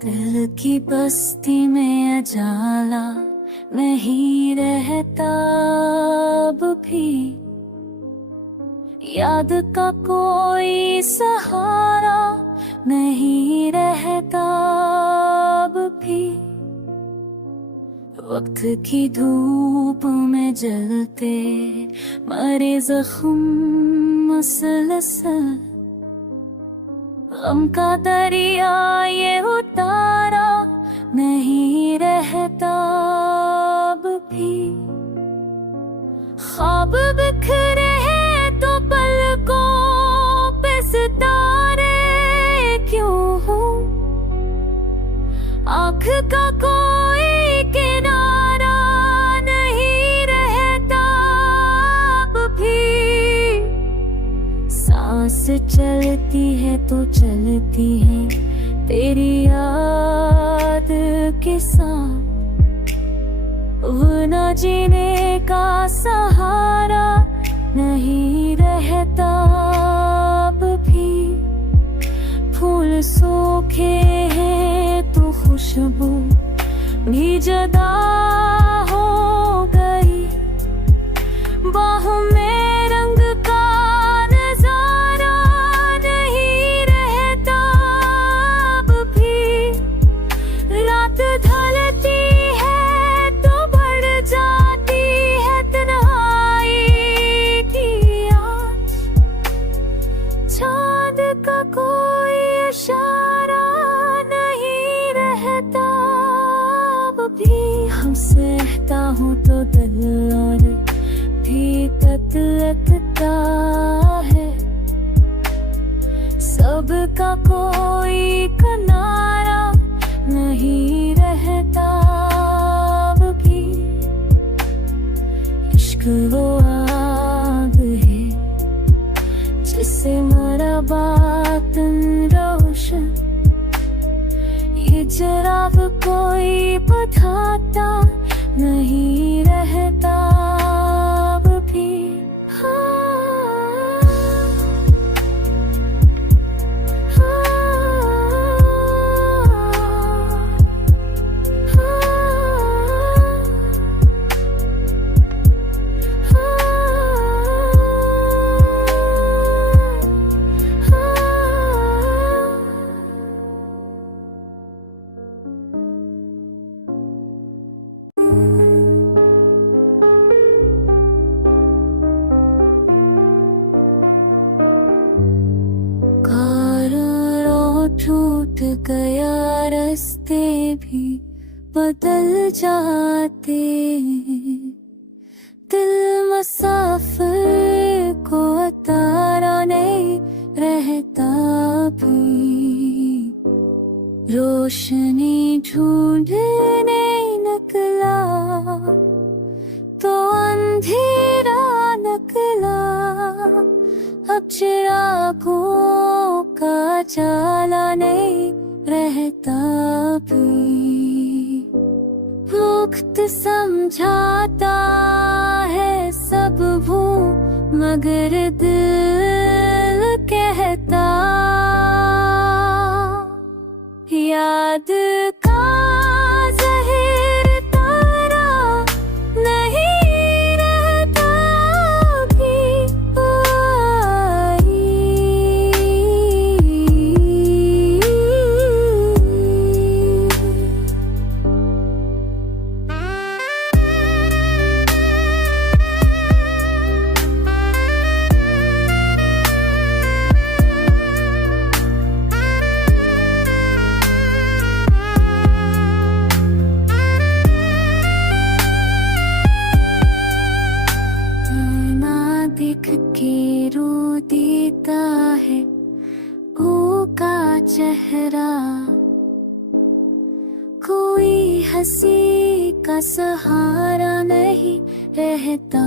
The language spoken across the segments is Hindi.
दिल की बस्ती में अजाला नहीं रहता अब भी, याद का कोई सहारा नहीं रहता अब भी। वक्त की धूप में जलते मरे जख्म मुसलसल, गम का दरिया ये उतारा नहीं रहता अब भी। ख्वाब बिखरे हैं तो पलकों पे सितारे क्यों हो, आँख का कोई किनारा नहीं रहता अब भी। सांस चलती है तो चलती है तेरी याद के साथ, वो न जीने का सहारा नहीं रहता अब भी। फूल सूखे हैं तो खुशबू भी जुदा हो गई, बाहों में रंग का नजारा नहीं रहता अब भी। रात ढलती है तो बढ़ जाती है तन्हाई की आँच, चाँद का कोई इशारा नहीं रहता अब भी। हम सहता हूँ तो दिल और भी तकता है, सबका कोई किनारा नहीं रहता अब भी। इश्क वो आग है जिससे मरा बातन रोशन, ये जराब कोई बताता नहीं रहता अब भी। टूट गया रास्ते भी बदल जाते हैं, दिल मुसाफिर को तारा नहीं रहता भी। रोशनी ढूंढने निकला तो अंधेरा निकला, अब चिरागों का जाला नहीं रहता भी। वक्त समझाता है सब भूल मगर दिल कहता याद का ज़हीर तारा नहीं रहता भी। के रो देता है वो का चेहरा, कोई हंसी का सहारा नहीं रहता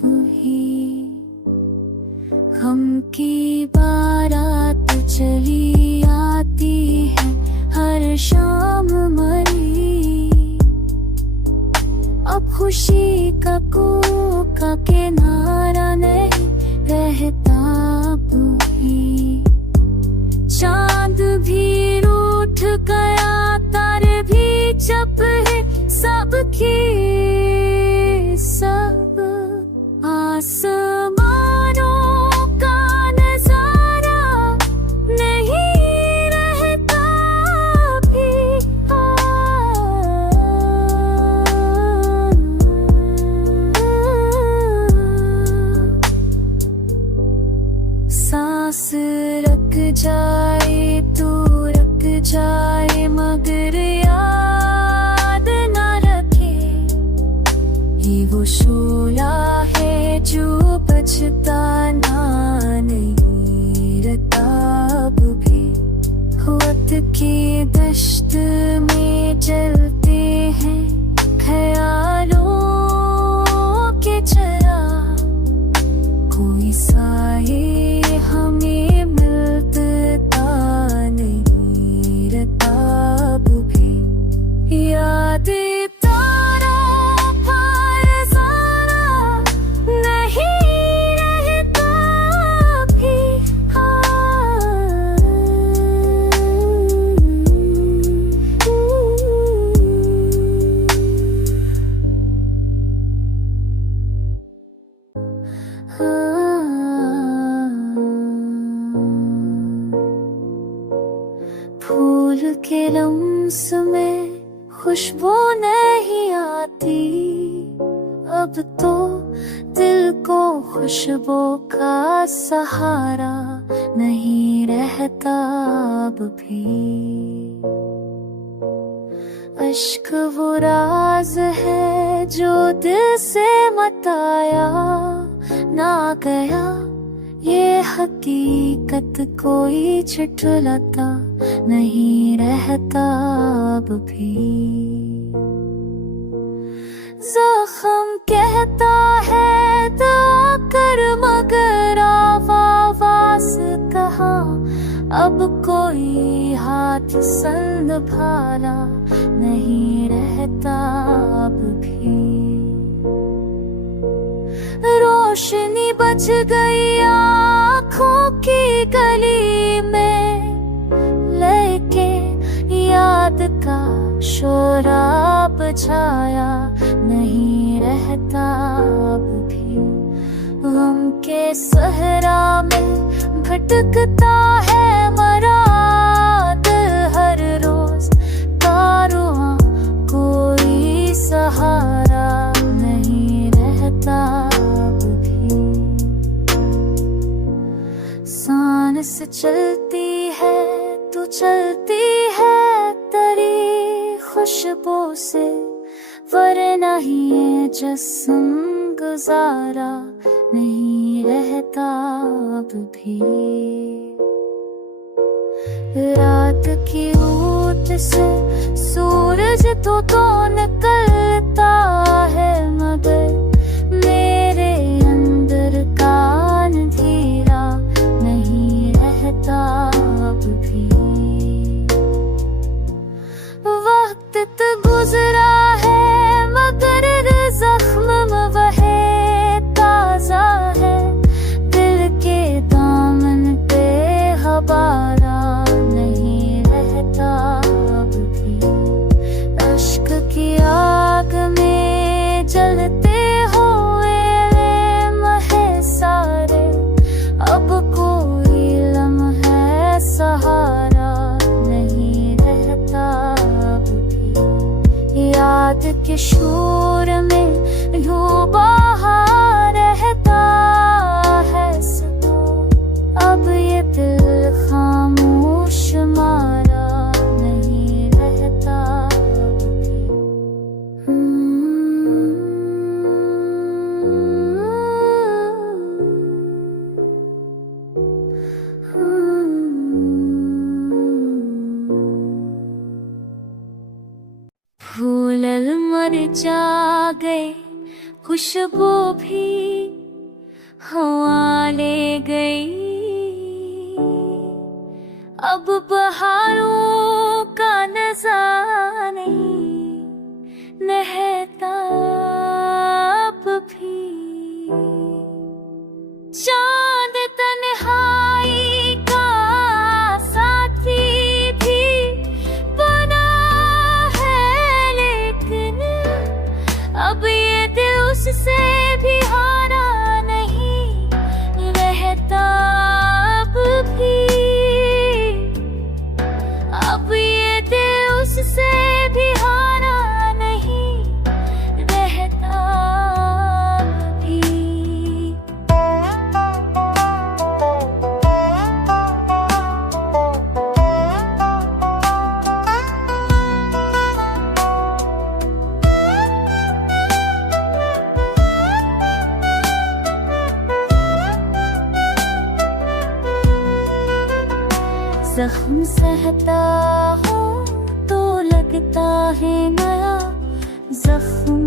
भी। गम की बारात चली आती है हर शाम मरी, अब खुशी का कोका किनारा नहीं रहता भी। चांद भी रूठ गया दश्त में चलते हैं ख्यालों के चरा, कोई साए हमें मिलता नहीं रताब भी, याद तारों पर ज़रा नहीं रहता भी। फूल के लम्स में खुशबू नहीं आती, अब तो दिल को खुशबू का सहारा नहीं रहता अब भी। अश्क वो राज है जो दिल से मताया ना गया, ये हकीकत कोई झुठलाता नहीं रहता अब भी। ज़ख्म कहता है तो कर मगर आवाज़ कहाँ, अब कोई हाथ संभाला नहीं रहता अब भी। रोशनी बच गई आँखों की गली में, लेके याद का शोराब छाया नहीं रहता अब भी। गम के सहरा में भटकता है मराद हर रोज, कारवां कोई सहारा नहीं रहता अब भी। सांस चलती है तू चलती है तेरी खुशबू से, वरना ही ये जिस्म गुजारा नहीं रहता अब भी। रात की ऊँट से सूरज तो निकलता है, मगर मेरे अंदर का अंधेरा नहीं रहता अब भी। वक्त तो गुजरा है मगर जख्म वह ताजा है, दिल के दामन पे हबारा नहीं रहता अब भी। अश्क की आग में जलते हुए लम्हे सारे, अब कोई लम्हा सहारा नहीं रहता अब भी। याद के शोर में डूबा रहता है सदा, अब ये दिल खामोश मारा नहीं रहता अब भी। फूल मर जा गए खुशबू भी हवा ले गई, अब बहारों का नज़ारा नहीं रहता अब भी। चांद तन्हाई का साथी भी बना है, लेकिन अब ये दिल उससे भी हारा नहीं रहता अब भी। अब ये दिल उससे भी हारा नहीं रहता अब भी। जख्म सहता हूँ है नया जख्म